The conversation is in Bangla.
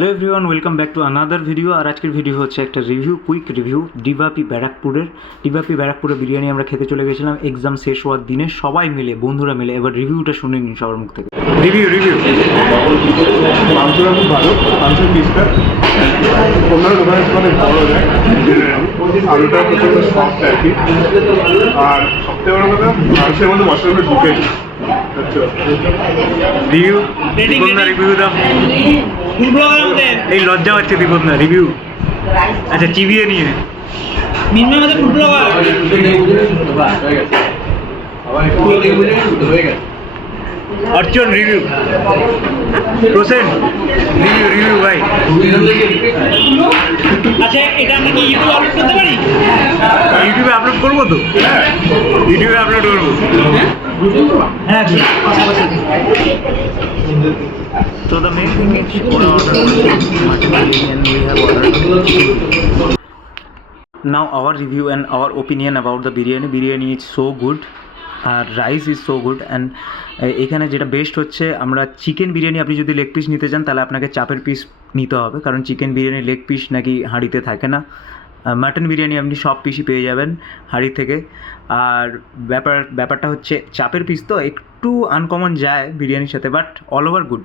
Hello everyone, welcome back to another video. আর আজকের ভিডিও হচ্ছে একটা রিভিউ, কুইক রিভিউ ডিভাপি ব্যারাকপুরের বিরিয়ানি আমরা খেতে চলে গেছিলাম এক্সাম শেষ হওয়ার দিনে সবাই মিলে, বন্ধুরা মিলে। এবার রিভিউটা শুনে নিন সবার মুখ থেকে। রিভিউ মাংসটা খুব ভালো, মাংসের পিসটা অন্যান্য দোকানের থেকে অনেক বড় যায়, আলুটা প্রচণ্ড সফট আর কি। আর সবথেকে বড় কথা, মাংসের মধ্যে মশলাগুলো ঢুকেছে। রিভিউ দাও। এই লজ্জা হচ্ছে দীপক না রিভিউ। আচ্ছা, চিবিয়ে নিয়ে অর্চন রিভিউ প্রসেন্ট রিভিউ ভাই। আচ্ছা, এটা আমরা কি ইউটিউবে আপলোড করতে পারি? ইউটিউবে আপলোড করবো তো, ইউটিউবে আপলোড করবো। হ্যাঁ, So the main thing is we ordered mutton biryani and we have ordered chicken. Now our review and our opinion about the biryani. Biryani is so good. Rice is so good and এখানে যেটা বেস্ট হচ্ছে, আমরা চিকেন বিরিয়ানি আপনি যদি লেগ পিস নিতে চান তাহলে আপনাকে চাপের পিস নিতে হবে, কারণ চিকেন বিরিয়ানি লেগ পিস নাকি হাঁড়িতে থাকে না। মাটন বিরিয়ানি আপনি সব পিসই পেয়ে যাবেন হাঁড়ি থেকে। আর ব্যাপারটা হচ্ছে চাপের পিস তো একটু আনকমন যায় বিরিয়ানির সাথে, বাট অল ওভার গুড।